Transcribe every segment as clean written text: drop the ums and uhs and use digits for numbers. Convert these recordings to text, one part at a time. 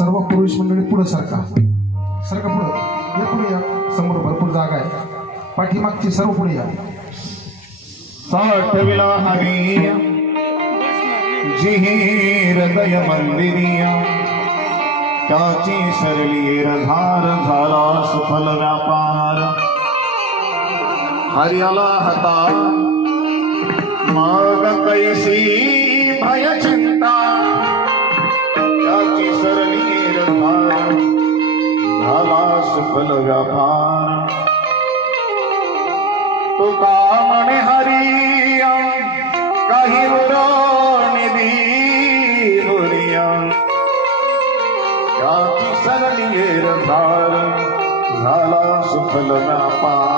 सर्व पुरुष मंडळी पुढे सरका पुढे या समोर भरपूर जागा आहे पाठीमागची सर्व पुढे या साठविला हवी जी हृदय मंदिरिया त्याची सरली रधार झाला सुफल व्यापार हरियाला हता मग कैसी भय चिंता त्याची सरली रधार झाला सुफल व्यापार तुका म्हणे हरिया काही निधी दुरिया त्याची सरली रधार झाला सुफल व्यापार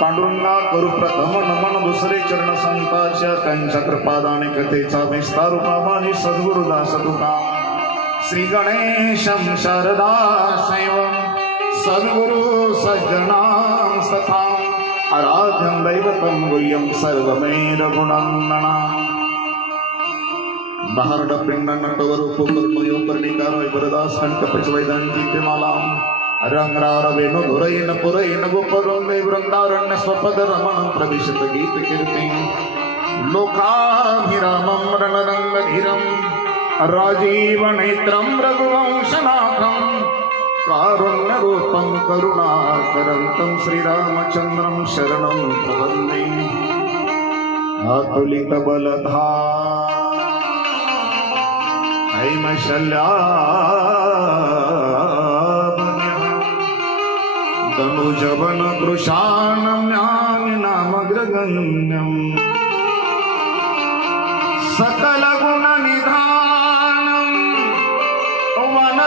पांडुरंगा करू प्रथम नमन दुसरे चरण संतांच्या त्यांच्या कृपादाने कथेचा विस्तार रूपाने सद्गुरुदास तुका श्री गणेशं शारदा शैवं सद्गुरु सज्जनां तथा आराध्यं दैवतं गुह्यं सर्वमेव गुणनना बहारड पिंड नटवरूप कर्मयो कर्णिकार वरदास कंठपचवैदांची तिमालां रंगरार वेणु धुरैन पुरैन गोपवृंदे वृंदारण्य स्वपद रमणं प्रविशत गीत कीर्ति लोकाभिरामं रणरंगधीरं राजीव नेत्रं रघुवंशनाथं कारुण्यरूपं करुणाकरन्तं श्रीरामचन्द्रं शरणं प्रपद्ये हैमशल्याभन्यः तनुजवनकृशानम्यामिनामग्रगण्यम् सकलगुणनिधानं वनराणामधीशं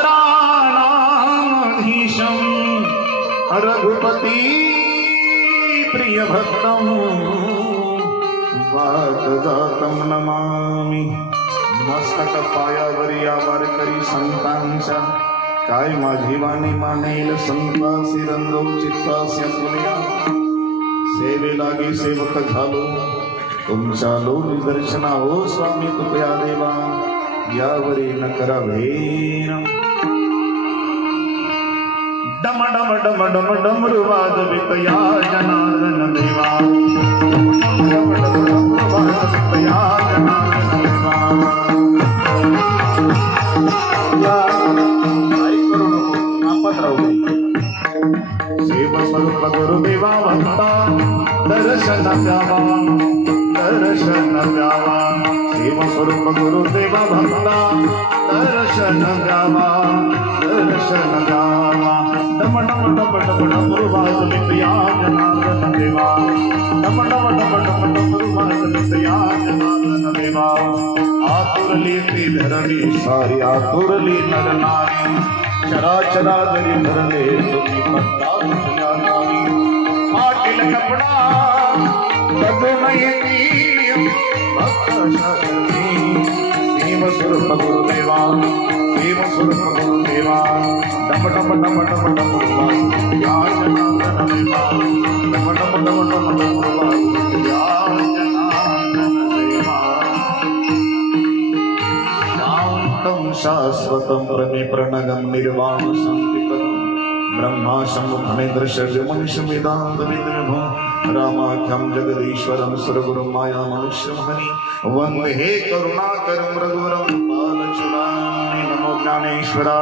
रघुपति प्रियभक्तं वातजातं नमामि। मस्तक पायावरी वारकरी संतांच्या काय माझी वाणी मानेल संतासी रंगो चित्तासी फुलिया सेवे लागी सेवक झालो तुमच्या लोणी दर्शना हो स्वामी कृपया देवा यावरी न करावे डम डम डम डम डमरुवाद वितया जनार्दन देवा डम डम डमरुवाद वितया जनार्दन देवा शिव स्वरूप गुरुदेवा भक्ता दर्शन द्यावा दर्शन द्यावा शिव स्वरूप गुरुदेवा भक्ता दर्शन द्यावा दर्शन द्यावा डम डम डम डम डमरुवाद वितया जनार्दन देवा डम डम डम डम डमरुवाद वितया जनार्दन देवा आतुरली ती धरणी सारी आतुरली नर नारी चराचरादरी धरले तुम्ही पत्ता तुझ्या नावी पाटील कपडा बदून येती भक्त शरणी शिव स्वरूप गुरुदेवा शिव स्वरूप गुरुदेवा डम डम डम डम डम या जनार्दन देवा डम डम डम डम डम या जनार्दन देवा शांतं शाश्वतं प्रणगं निर्वाण शांतिपदं ब्रह्मा शम्भुफणेन्द्र शर्यमनुष्यमेदान्तविद्विभो रामाख्यं जगदीश्वरं सुरगुरुं माया मनुष्यमहनि वन्दे करुणाकरं रघुवरं बालचूडामणि नमो ज्ञानेश्वरा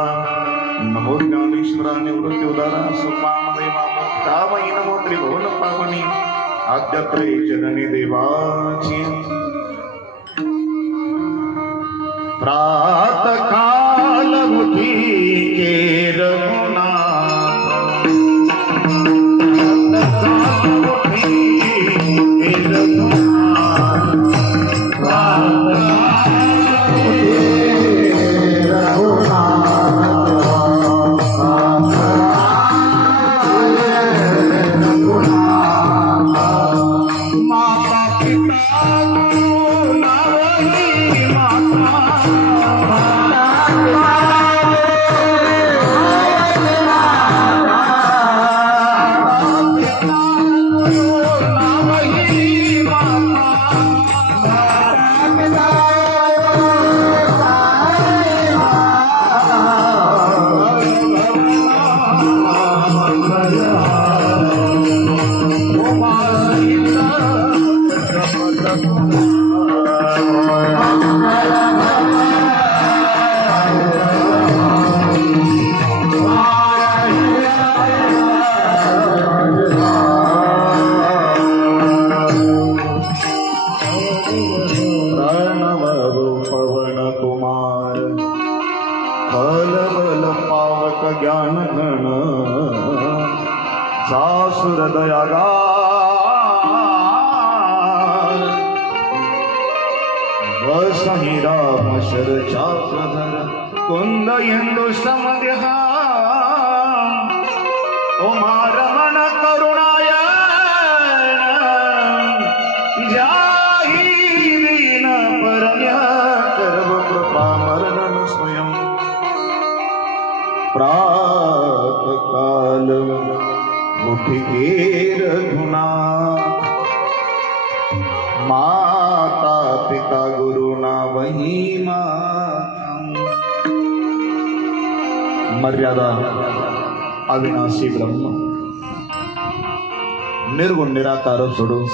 निवृत्त्युदारा सुपामदेवा मुक्तामयि नमो त्रिभुवन पावनि आद्यत्रे जननी देवाची प्रातः काल उठी के रघुनाथ प्रातः काल उठी के रघुनाथ प्रातः काल उठी के रघुनाथ माता पिता ज्ञान घन सासुर दयागार वसहि राम शर चाक्रधर कुंद इंदु समद्यः उमा रमण करुणायण जाहि दीन परम्य करव कृपा मरणन स्वयं प्रातः काल उठी के रघुनाथ माता पिता गुरु ना वही माता मर्यादा अविनाशी ब्रह्म निर्गुण निराकार सोडून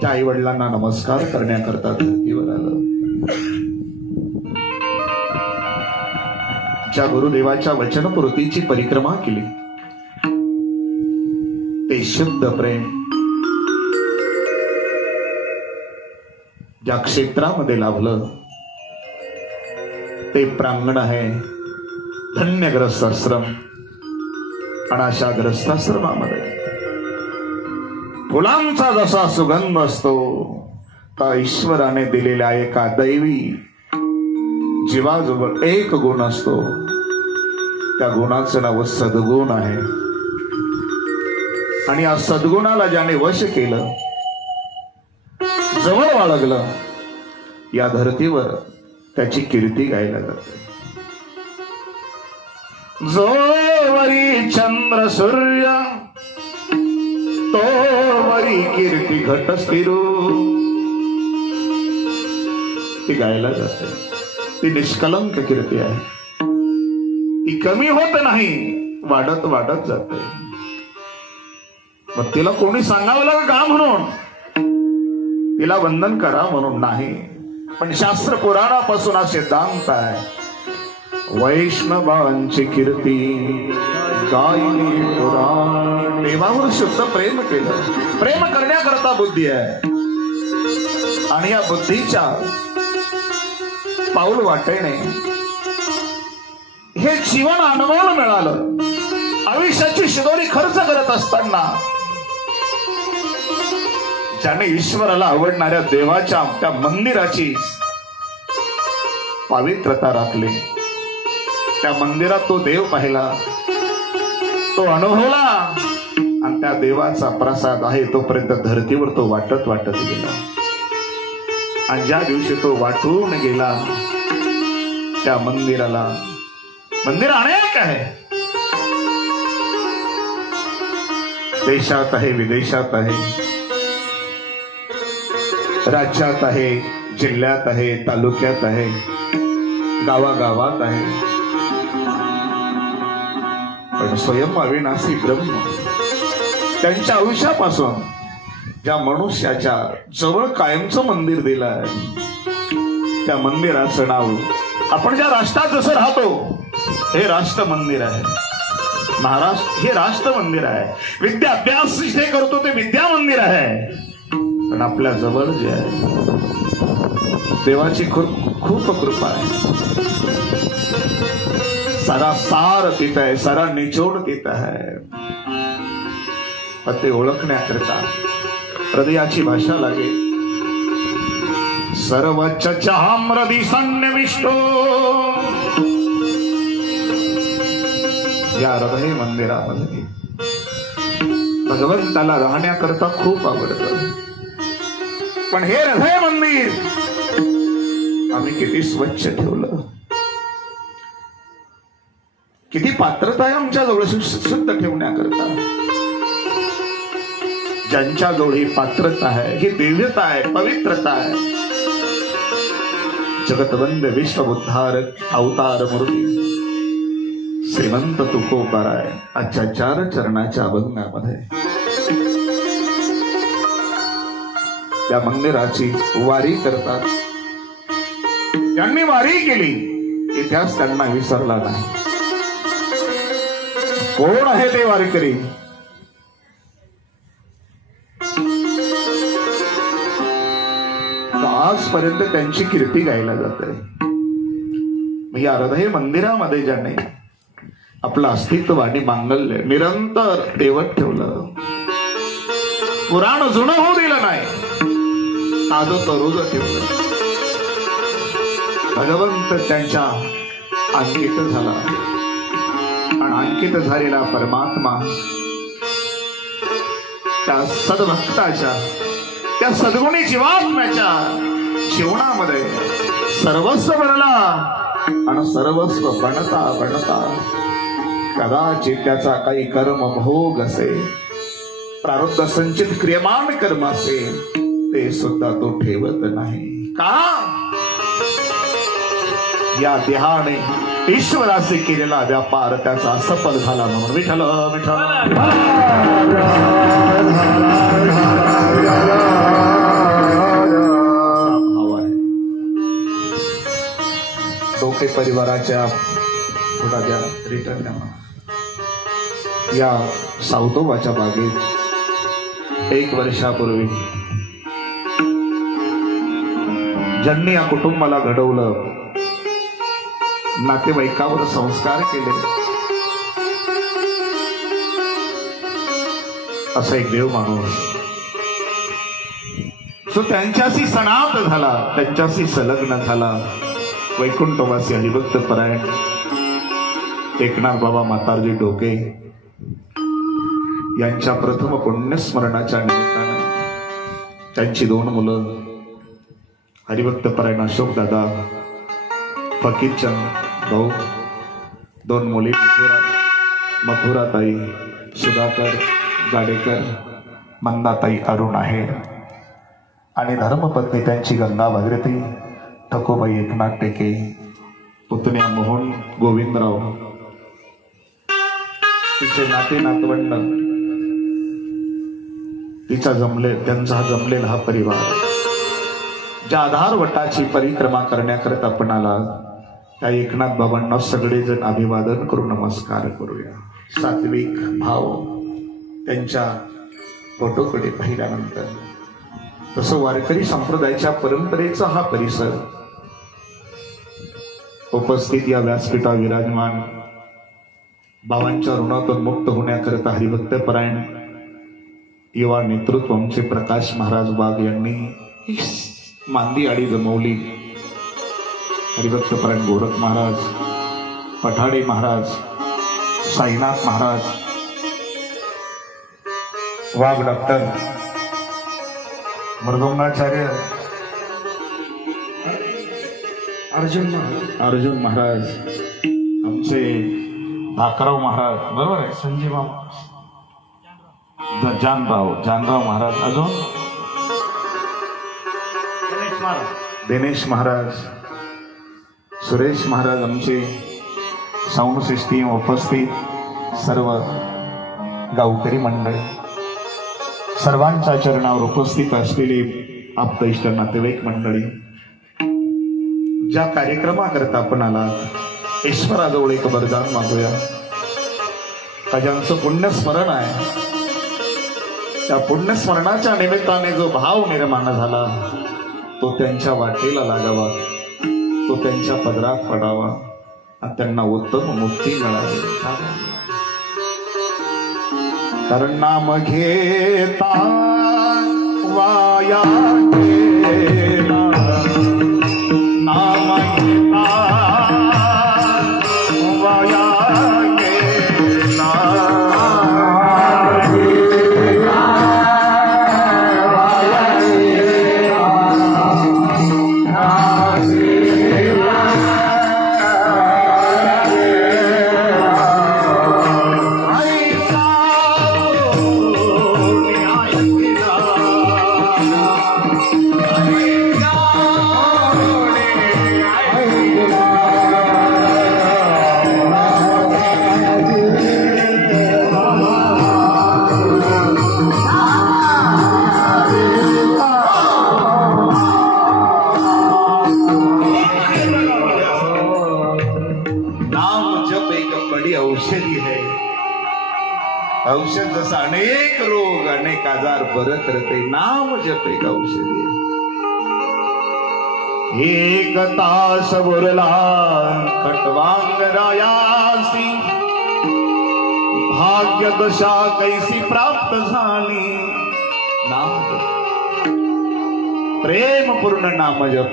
त्या आई वडिलांना नमस्कार करण्याकरता धर्तीवर आलं. ज्या गुरुदेवाच्या वचनपूर्तीची परिक्रमा केली ते शुद्ध प्रेम ज्या क्षेत्रामध्ये लाभलं ते प्रांगण आहे धन्य ग्रस्ताश्रम. आणि अशा ग्रस्ताश्रमामध्ये फुलांचा जसा सुगंध असतो त्या ईश्वराने दिलेल्या एका दैवी जीवाजवळ एक गुण असतो. त्या गुणाचं नाव सद्गुण आहे. आणि या सद्गुणाला ज्याने वश केलं, जवळ बाळगलं, या धरतीवर त्याची कीर्ती गायला जाते. जो वरी चंद्र सूर्य तो वरी कीर्ती घट स्थिरू, ती गायला जाते. ती निष्कलंक कीर्ती आहे. ती कमी होत नाही, वाढत वाढत जाते. मग तिला कोणी सांगावं लागलं का म्हणून, तिला वंदन करा म्हणून नाही. पण शास्त्र पुराणापासून हा सिद्धांत आहे, वैष्णवांची कीर्ती गायली पुराण. देवावर शुद्ध प्रेम केलं. प्रेम करण्याकरता बुद्धी आहे. आणि या बुद्धीच्या पाऊल वाटेने हे जीवन अनुभवायला मिळालं. आयुष्याची शिदोरी खर्च करत असताना ज्याने ईश्वराला आवडणाऱ्या देवाच्या त्या मंदिराची पवित्रता राखली, त्या मंदिरात तो देव पाहिला, तो अनुभवला, आणि त्या देवाचा प्रसाद आहे तोपर्यंत धरतीवर तो वाटत वाटत गेला. आणि ज्या दिवशी तो वाटून गेला त्या मंदिराला, मंदिर अनेक आहे, देशात आहे, विदेशात आहे, राज्यात आहे, जिल्ह्यात आहे, तालुक्यात आहे, गावागावात आहे. पण स्वयं अविनाशी ब्रह्म त्यांच्या आयुष्यापासून ज्या मनुष्याच्या जवळ कायमचं मंदिर दिलं आहे, त्या मंदिराचं नाव आपण ज्या राष्ट्रात जसं राहतो हे राष्ट्र मंदिर आहे. महाराष्ट्र हे राष्ट्र मंदिर आहे. विद्या अभ्यास जिथे करतो ते विद्या मंदिर आहे. पण आपल्या जवळ जे आहे देवाची खूप कृपा आहे. सारा सार तिथं आहे, सारा निचोड तिथं आहे. ते ओळखण्याकरता हृदयाची भाषा लागेल. सर्वच चाम्रदी सन्निविष्टो, या हृदय मंदिरामध्ये भगवंताला राहण्याकरता खूप आवडतं. पण हे हृदय मंदिर आम्ही किती स्वच्छ ठेवलं, किती पात्रता आहे आमच्या जवळ शुद्ध ठेवण्याकरता. ज्यांच्या जवळ ही पात्रता आहे, ही दिव्यता आहे, पवित्रता आहे, जगतवंद विश्वउद्धारक अवतार मूर्ती श्रीमंत तुकोबाराय आजच्या 4 चरणाच्या अभंगामध्ये त्या मंदिराची वारी करतात. ज्यांनी वारी केली इतिहास त्यांना विसरला नाही. कोण आहे ते वारकरी? आजपर्यंत त्यांची कीर्ती गायला जाते. या हृदय मंदिरामध्ये ज्याने आपलं अस्तित्व आणि मांगल्य निरंतर देवत ठेवलं, पुराण जुनं होऊ दिलं नाही, ताजं तरोज ठेवलं. भगवंत त्यांच्या अंकित झाला आणि अंकित झालेला परमात्मा त्या सद्भक्ताच्या, त्या सद्गुणी जीवात्म्याच्या जीवनामध्ये सर्वस्व बनला. आणि सर्वस्व बनता बनता कदाचित त्याचा काही कर्म भोग असेल, प्रारब्ध संचित क्रियमान कर्म असेल, ते सुद्धा तो ठेवत नाही. का? या देहाने ईश्वराचे केलेला व्यापार त्याचा सफल झाला म्हणून. विठ्ठल विठ्ठल भाव आहे. डोके परिवाराच्या थोडा द्या रिटर्न द्या. या सावतोबाच्या बागेत 1 वर्षापूर्वी ज्यांनी या कुटुंबाला घडवलं, नातेवाईकावर संस्कार केले, असा एक देव माणूस तो त्यांच्याशी सणात झाला, त्यांच्याशी संलग्न झाला. वैकुंठवासी हरिभक्त परायण एकनाथ बाबा म्हातारजी डोके यांच्या प्रथम पुण्यस्मरणाच्या निमित्ताने त्यांची 2 मुलं हरिभक्त परायण अशोक दादा फकीरचंद भाऊ, 2 मुली मथुराताई सुधाकर गाडेकर, मंदाताई अरुण आहे आणि धर्मपत्नी त्यांची गंगा भागीरथी ठकोबाई एकनाथ टेके, पुतण्या मोहन गोविंदराव, तिचे नाते नातवंड, त्यांचा जमलेला हा परिवार ज्या आधारवटाची परिक्रमा करण्याकरता आपण आला, त्या एकनाथ बाबांना सगळेजण अभिवादन करू, नमस्कार करूया. सात्विक भाव त्यांच्या फोटोकडे पाहिल्यानंतर तसं वारकरी संप्रदायाच्या परंपरेचा हा परिसर उपस्थित या व्यासपीठावर विराजमान बाबांच्या ऋणातून मुक्त होण्याकरता हरिभक्त परायण युवा नेतृत्व आमचे प्रकाश महाराज वाघ यांनी मांदी आडी जमवली. हरिभक्त परायण गोरख महाराज, पठाडे महाराज, साईनाथ महाराज, वाघ डॉक्टर, मृदंगाचार्य अर्जुन महाराज, आमचे भाकराव महाराज, बरोबर आहे, संजय जानराव महाराज, अजून दिनेश महाराज, सुरेश महाराज, आमचे साऊंड सिस्टीम उपस्थित सर्व गावकरी मंडळ, सर्वांच्या चरणावर उपस्थित असलेले आप्त नातेवाईक मंडळी, ज्या कार्यक्रमाकरता आपण आला ईश्वराजवळ एक वरदान मागूया. ज्यांचं पुण्यस्मरण आहे त्या पुण्यस्मरणाच्या निमित्ताने जो भाव निर्माण झाला तो त्यांच्या वाटेला लागावा, तो त्यांच्या पदरात पडावा आणि त्यांना उत्तम मुक्ती मिळावी. कारण नाम घेता वाया गेला, नाम घेता वाया गेला, औषध जसं अनेक रोग अनेक आजार बरं करते, नाम जप एक औषधी. एक तास बोलला खटवांग रायासी, भाग्य दशा कैसी प्राप्त झाली. नाम जप, प्रेमपूर्ण नाम जप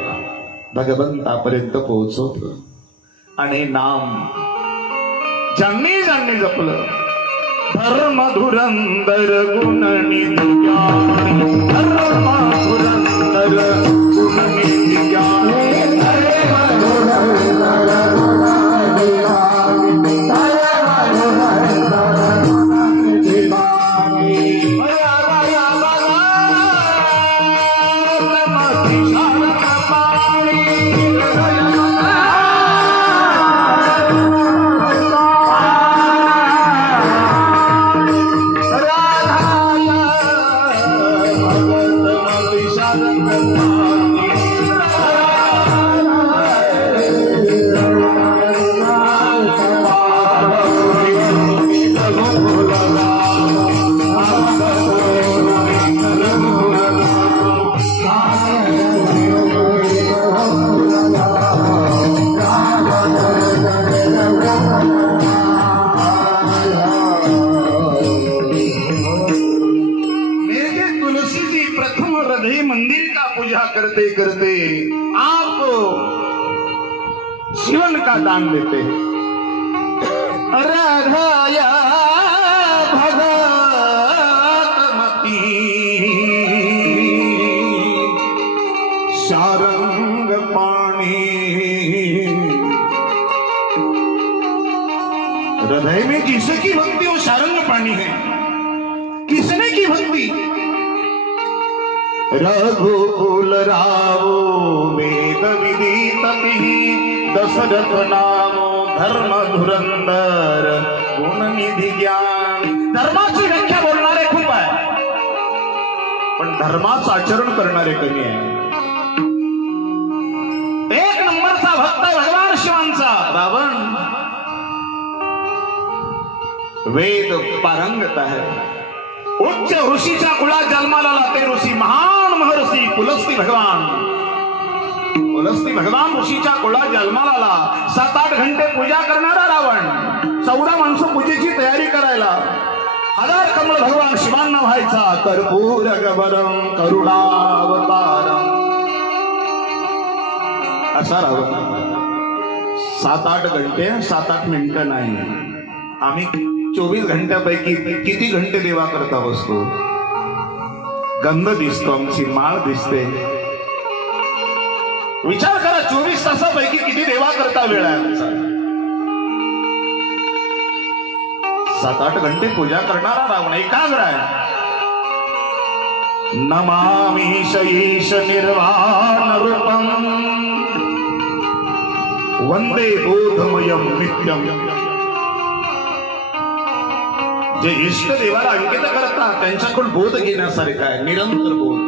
भगवंतापर्यंत पोहोचवत. आणि नाम ज्यांनी ज्यांनी जपलं, धर्म धुरंदर गुणनिधी ज्ञानी, धर्म धुरंदर गुणनिधी ज्ञानी, धर्म धुरंदर गुणनिधी ज्ञानी, धर्म धुरंदर गुणनिधी ज्ञानी. करते करते आप जीवन का दान देते हैं। राधाया भगवती सारंग पानी, हृदय में जिसकी भक्ति वो सारंग पानी है। किसने की भक्ति? रघुकुल रावो वेद विदित दशरथ नामो धर्म धुरंधर गुण निधि ज्ञान। धर्माची व्याख्या बोलणारे खूप आहे, पण धर्माचं आचरण करणारे कमी आहे। एक नंबरचा भक्त भगवान शिवांचा रावण वेद पारंगत आहे। उच्च ऋषीच्या कुळात जन्माला लाते ऋषी महान महर्षी पुलस्ती भगवान। पुलस्ती भगवान ऋषीच्या कुळात जन्माला आला। 7-8 घंटे पूजा करणारा रावण 14 माणसं पूजेची तयारी करायला 1000 कमळ भगवान शिवांना व्हायचा। कर्पूर गबरम करुणावतारम असा रावण 7-8 घंटे 7-8 मिनिटं नाही। आम्ही 24 घंट्यापैकी किती घंटे देवा करता बसतो? गंध दिसतो, आमची माळ दिसते। विचार करा 24 तासापैकी किती देवा करता वेळ आहे आमचा? 7-8 घंटे पूजा करणारा रावण एकाग्र आहे। नमामि शईश निर्वाण रूपम वंदे बोधमयम नित्यम। जे इष्ट देवाला अंकित करतात त्यांच्याकडून बोध घेण्यासारखा आहे, निरंतर बोध।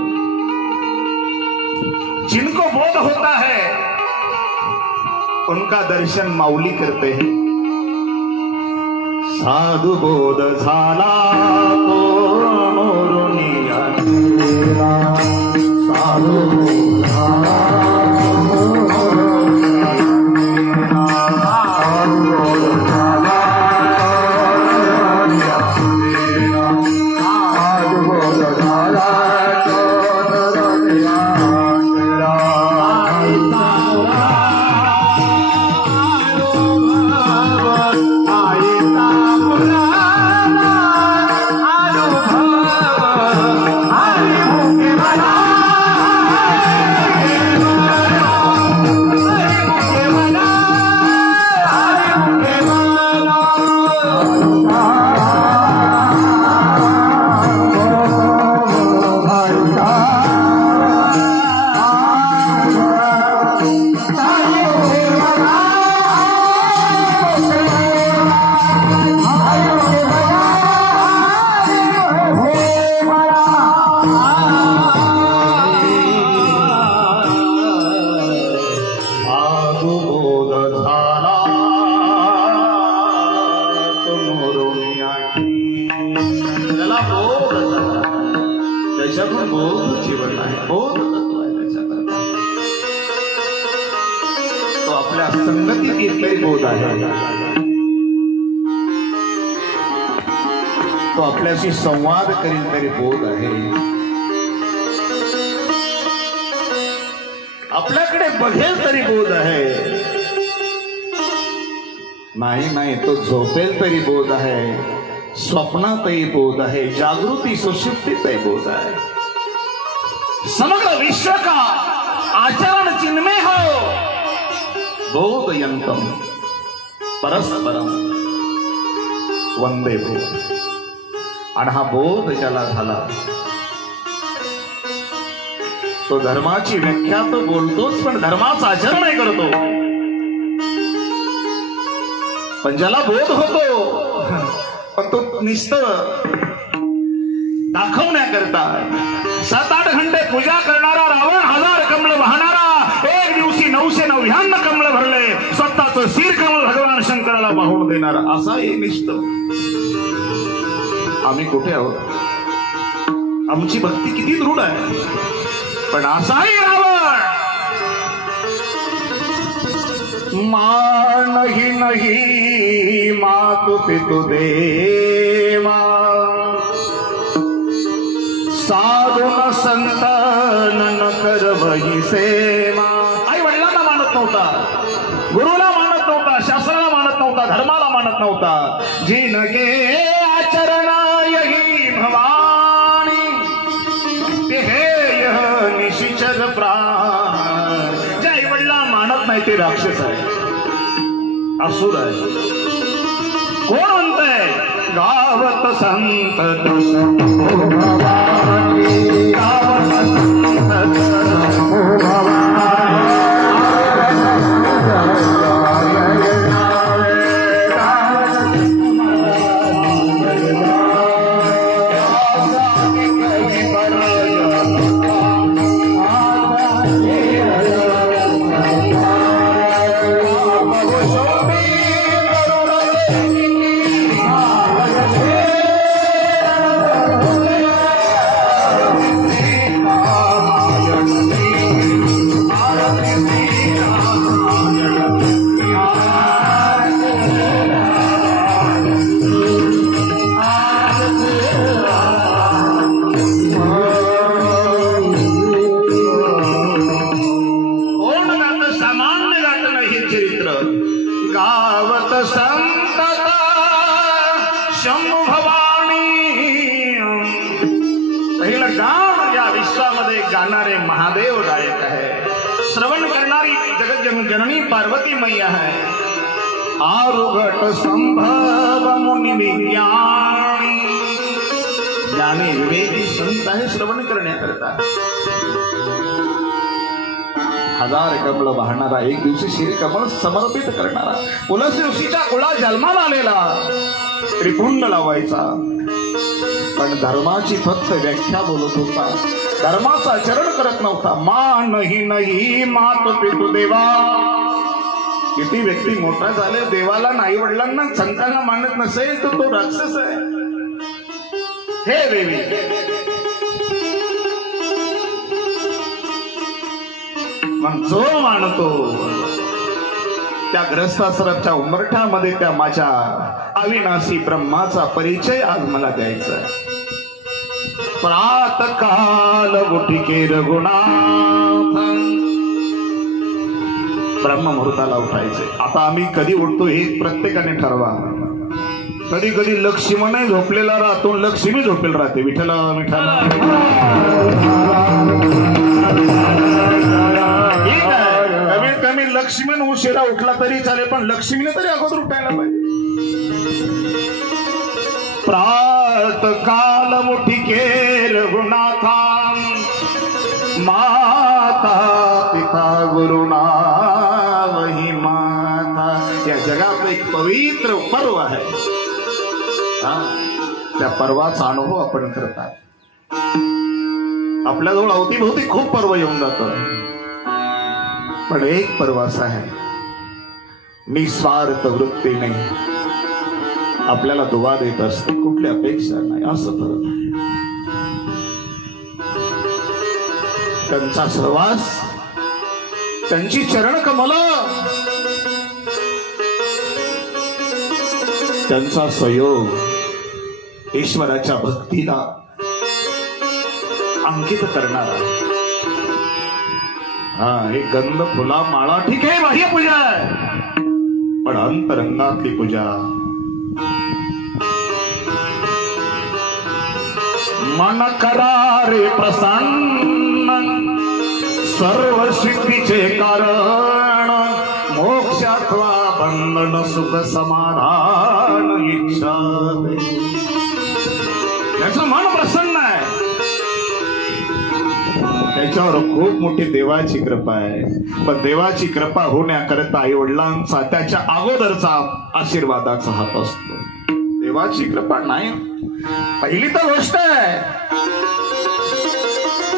जिनको बोध होता है उनका दर्शन माऊली करते हैं। साधु बोध झाला तो मोरुनिया केला, साधु बोध झाला तो आपल्याशी संवाद करील तरी बोध आहे। आपल्याकडे बघेल तरी बोध आहे। नाही तो झोपेल तरी बोध आहे, स्वप्नातही बोध आहे, जागृती सुषुप्तीतही बोध आहे। समग्र विश्व का आचरण चिन्मय हो बोध यंतम परस्परम वंदे बोध। आणि हा बोध ज्याला झाला तो धर्माची व्याख्या तो बोलतोच, पण धर्माचं आचरणही करतो। पण ज्याला बोध होतो पण तो नुसतं दाखवण्याकरता 7-8 घंटे पूजा करणारा रावण 1000 कमळ वाहणारा एक दिवशी 999 कमळ भरले स्वतःचं शिर कमळ भगवान शंकराला वाहून देणारा असा एक निष्ठ। आम्ही कुठे आहोत? आमची भक्ती किती दृढ आहे, पण असाही रावण नाही नाही मातु पितु देवा साधु न संतान न करवही सेवा. आई वडिलांना मानत नव्हता, गुरुला मानत नव्हता, शास्त्राला मानत नव्हता, धर्माला मानत नव्हता. जिनके आचरण यही भवानी ते हे निशिचर प्राण. जे आई वडिलांना मानत नाही ते राक्षस आहे, असुर आहे. कोण म्हणतंय? गावत संत गावत गाणारे महादेव गायक है. श्रवण करणारी जगत जननी पार्वती मैया है. आरुघट संभव मुनि विज्ञानी, ज्ञानी विवेकी संत आहे श्रवण करण्याकरता. हजार कमळ वाहणारा, एक दिवशी श्री कमळ समर्पित करणारा, पुलस ऋषीच्या कुळात जन्माला आलेला त्रिपुंड लावायचा, पण धर्माची फक्त व्याख्या बोलत होता, धर्माचं आचरण करत नव्हता. मानही नाही मात पितु देवा. किती व्यक्ती मोठा झाले, देवाला आई वडिलांना संतांना मानत नसेल तर तो राक्षस आहे. हे देवी, मग जो मानतो त्या ग्रस्ताश्रमच्या उंबरठ्यामध्ये त्या माझ्या अविनाशी ब्रह्माचा परिचय आज मला द्यायचा आहे. प्रात काल उठिके रघुनाथ. ब्रह्म मुहूर्ताला उठायचे. आता आम्ही कधी उठतो हे प्रत्येकाने ठरवा. कधी कधी लक्ष्मण झोपलेला राहतो, लक्ष्मी झोपेल राहते. विठ्ठला विठ्ठला. ठीक आहे, कमीत कमी लक्ष्मण उशिरा उठला तरी चालेल, पण लक्ष्मीने तरी अगोदर उठायला पाहिजे. प्रात काल उठिके रघुनाथा, माता पिता गुरुना वही माता. या जगातलं एक पवित्र पर्व आहे. त्या पर्वाचा अनुभव आपण करतात. आपल्याजवळ अवतीभोवती खूप पर्व येऊन जातं, पण एक पर्व असा आहे, निस्वार्थ वृत्तीने आपल्याला दुवा देत असते, कुठली अपेक्षा नाही. असं पर्व आहे. त्यांचा सहवास, त्यांची चरण कमल, त्यांचा सहयोग ईश्वराच्या भक्तीला अंकित करणारा. हे गंध फुला माळा ठीक आहे, बाह्य पूजा आहे, पण अंतरंगातली पूजा. मन करारे प्रसन्न, सर्व सिद्धीचे कारण, मोक्षात्वा बंधन सुख समाधान इच्छा. त्याचं मन प्रसन्न आहे, त्याच्यावर खूप मोठी देवाची कृपा आहे. पण देवाची कृपा होण्याकरता आई वडिलांचा त्याच्या अगोदरचा आशीर्वादाचा हात असतो. देवाची कृपा नाही. पहिली तर गोष्ट आहे,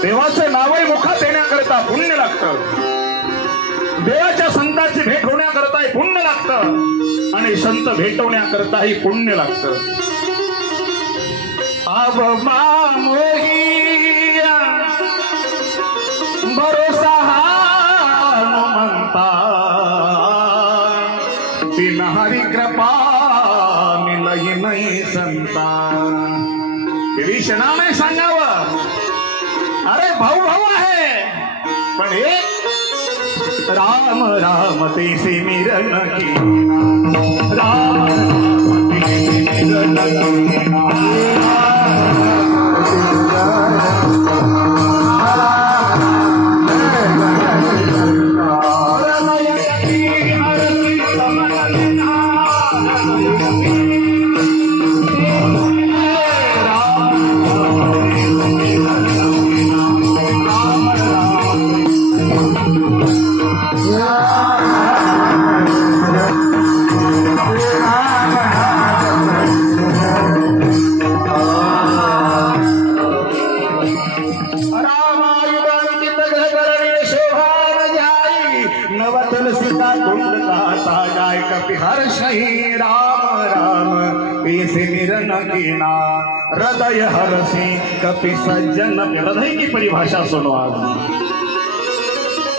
देवाचे नावही मुखात येण्याकरता पुण्य लागतं. देवाच्या संतांची भेट होण्याकरताही पुण्य लागतं, आणि संत भेटवण्याकरताही पुण्य लागतं. अब मोहिया भरोसा हनुमंता, बिन हरि कृपा मिलही नाही संता. विभीषणाने सांगावं, अरे भाऊ भाऊ आहे, पण एक राम राम तेसे मिरण राम राम तेसे मिरण हृदय हरसी कपि सज्जन। हृदय की परिभाषा सुनो आज।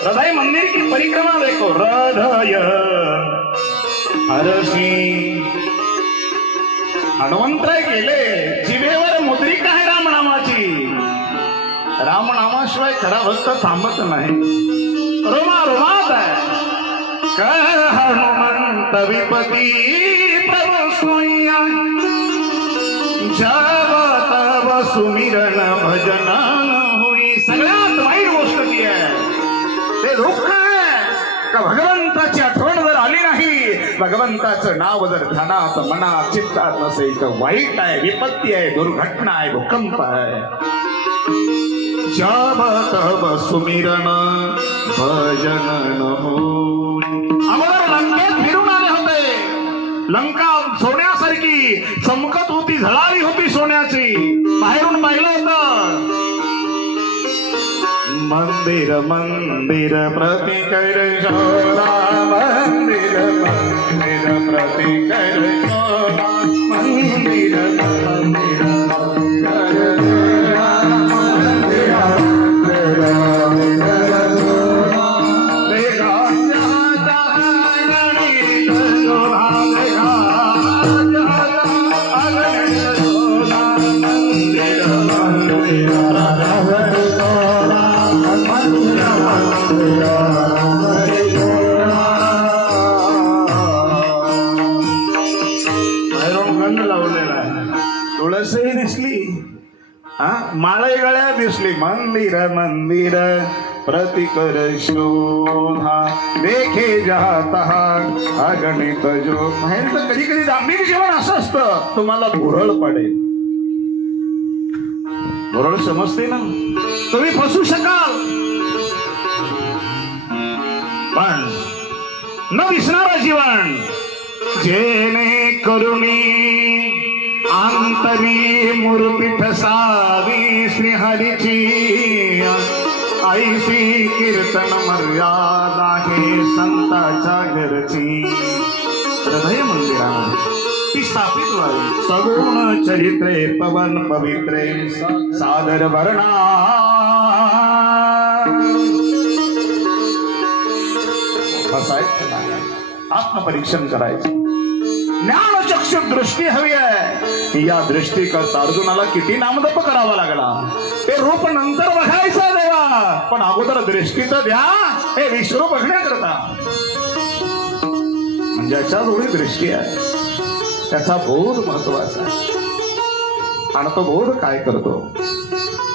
हृदय मंदिर की परिक्रमा देखो। हृदय हरसी हनुमंतराय गेले जिभेवर मुद्रिका आहे रामनामाची। रामनामाशिवाय खरा भक्त थांबत नाही। रोमा रोमात आहे हनुमंत विपती प्रभु सोया जब तब सुमिरन भजन होई। सगळ्यात वाईट गोष्ट ती आहे ते दुःख आहे का भगवंताची आठवण जर आली नाही, भगवंताचं नाव जर ध्यानात मनात चित्तात नसेल तर वाईट आहे, विपत्ती आहे, दुर्घटना आहे, भूकंप आहे। जब तब सुमिरन भजन होई। अगोदर लंकेत फिरून आले होते। लंका सोन्यासारखी चमकत होती, झळाळी होती सोन्याची। बाहेरून पाहिलं होतं मंदिर मंदिर प्रति कर शोभा, मंदिर मंदिर प्रति कर शोभा, मंदिर मंदिर तुळसही दिसली, माळे गळ्या दिसली। मंदिर मंदिर प्रतिकर शोभा, देखे जाता अगणित जो। बाहेर तर कधी कधी दांभिक जीवन असं असतं, तुम्हाला भुरळ पडेल। भुरळ समजते ना, तुम्ही फसू शकाल, पण न दिसणारं जीवन जेणे करुणी अंतरी मूर्ती ठसावी श्रीहरीची। ऐसी कीर्तन मर्यादा हे संताच्या घरची। हृदय मंदिरामध्ये ती स्थापित व्हावी। सगुण चरित्रे पवन पवित्रे सादर वर्णा। आत्मपरीक्षण करायचं। ज्ञानचक्षु दृष्टी हवी आहे। या दृष्टी करता अर्जुनाला किती नामजप करावा लागला। ते रूप नंतर बघायचं देवा, पण अगोदर दृष्टी तर द्या। हे विश्व बघण्याकरता म्हणजे ज्याच्या जवळ दृष्टी आहे त्याचा बोध महत्वाचा आहे। आणि तो बोध काय करतो?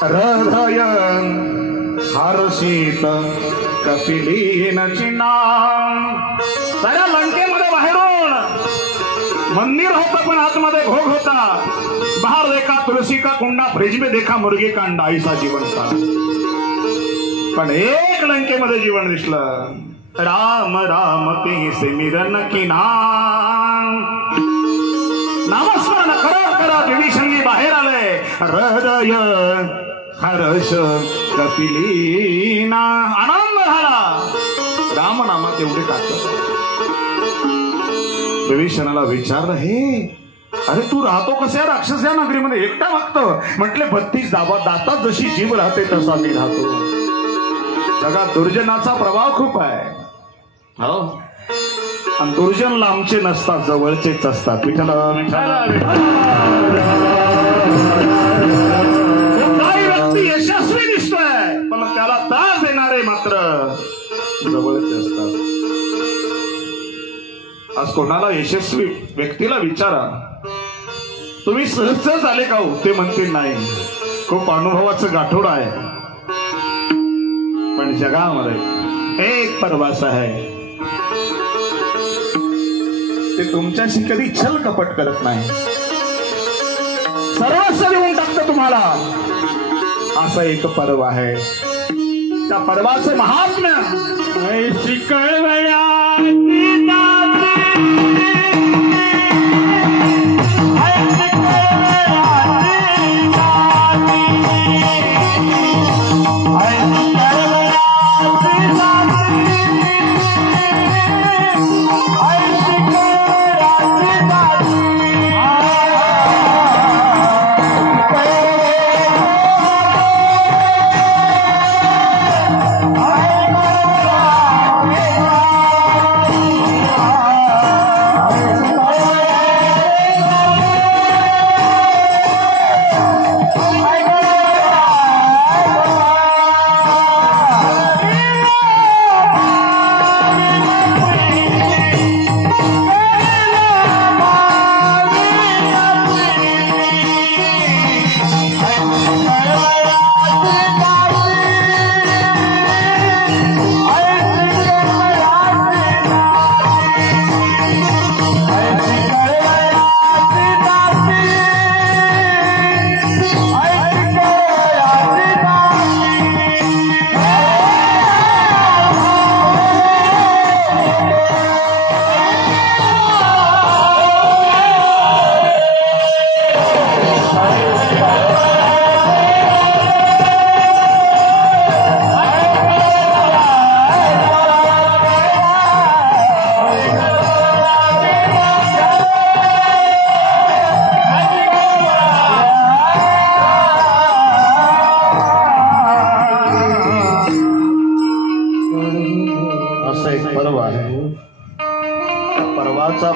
हृदय हर्षित कपिलीन चिना। साऱ्या लंकेमध्ये बाहेरून मंदिर होता, पण आतमध्ये भोग होता। बाहर देखा तुलसी का कुंडा, फ्रिज में देखा मुर्गे का अंडा, ऐसा जीवन था। पण एक लंकेमध्ये जीवन दिसलं। राम राम तेसे मिरण किना। नामस्मरण करा करा विभीषणी बाहेर आले। हृदय हर्ष कपिलीना, आनंद झाला। राम नामात एवढे ताकद। विभीषणाला विचारलं, हे अरे तू राहतो कसा राक्षस या नगरीमध्ये एकटा वागतो? म्हटले 32 दातात जशी जीभ राहते तसा मी राहतो। जगात दुर्जनाचा प्रभाव खूप आहे, हो, आणि दुर्जन लांबचे नसतात, जवळचेच असतात। विठ्ठल काही व्यक्ती यशस्वी दिसतोय, पण त्याला त्रास देणारे मात्र कोणाला यशस्वी व्यक्तीला विचारा, तुम्ही सहज आले का हो? ते म्हणतील नाही, खूप अनुभवाचं गाठोड आहे. पण जगामध्ये एक परवास आहे, ते तुमच्याशी कधी छल कपट करत नाही, सर्वस्व देऊन टाकतं तुम्हाला. असं एक पर्व आहे. त्या पर्वाचं महात्म्य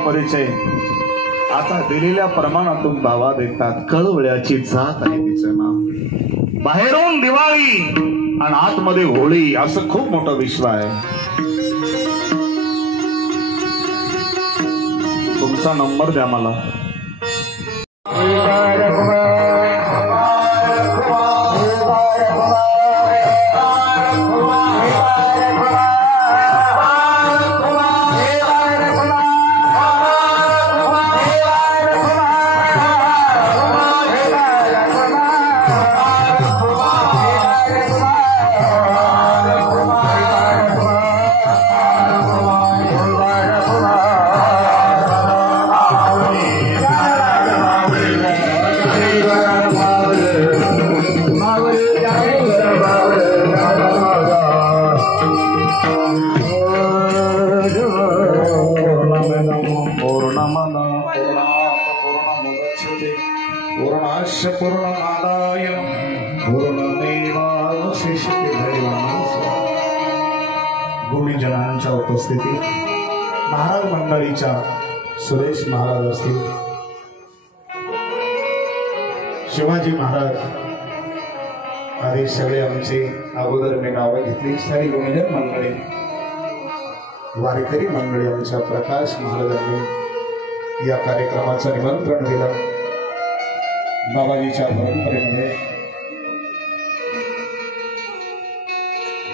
परिचय आता दिलेल्या प्रमाणातून भावा देतात. कळवळ्याची जात आहे तिचं नाव. बाहेरून दिवाळी आणि आतमध्ये होळी असं खूप मोठं विश्व आहे. तुमचा नंबर द्या मला. पूर्णमादाय पूर्णमेवावशिष्यते. गुणीजनांच्या उपस्थितीत महाराज मंडळीच्या सुरेश महाराज असतील, शिवाजी महाराज आधी सगळे आमचे अगोदर मी नावं घेतली. सारी गुणीजन मंडळी, वारकरी मंडळी, आमच्या प्रकाश महाराजांनी या कार्यक्रमाचं निमंत्रण दिलं. बाबाजीच्या परंपरेमध्ये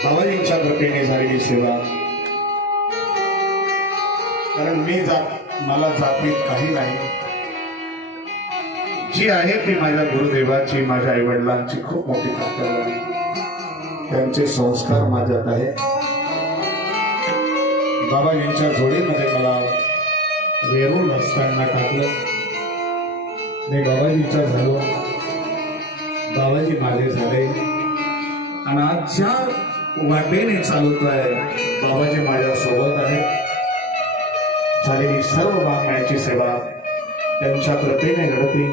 बाबाजींच्या कृपेने झालेली सेवा. कारण मला जातीत काही नाही, जी आहे ती माझ्या गुरुदेवाची, माझ्या आई वडिलांची खूप मोठी ताकद आहे. त्यांचे संस्कार माझ्यात आहे. बाबाजींच्या जोडीमध्ये मला वेरूळ असताना टाकलं. मी बाबाजीचा झालो, बाबाजी माझे झाले, आणि आज ज्या वाटेने चालत आहे बाबाजी माझ्या सोबत आहे. झालेली सर्व मागण्याची सेवा त्यांच्या कृपेने घडते.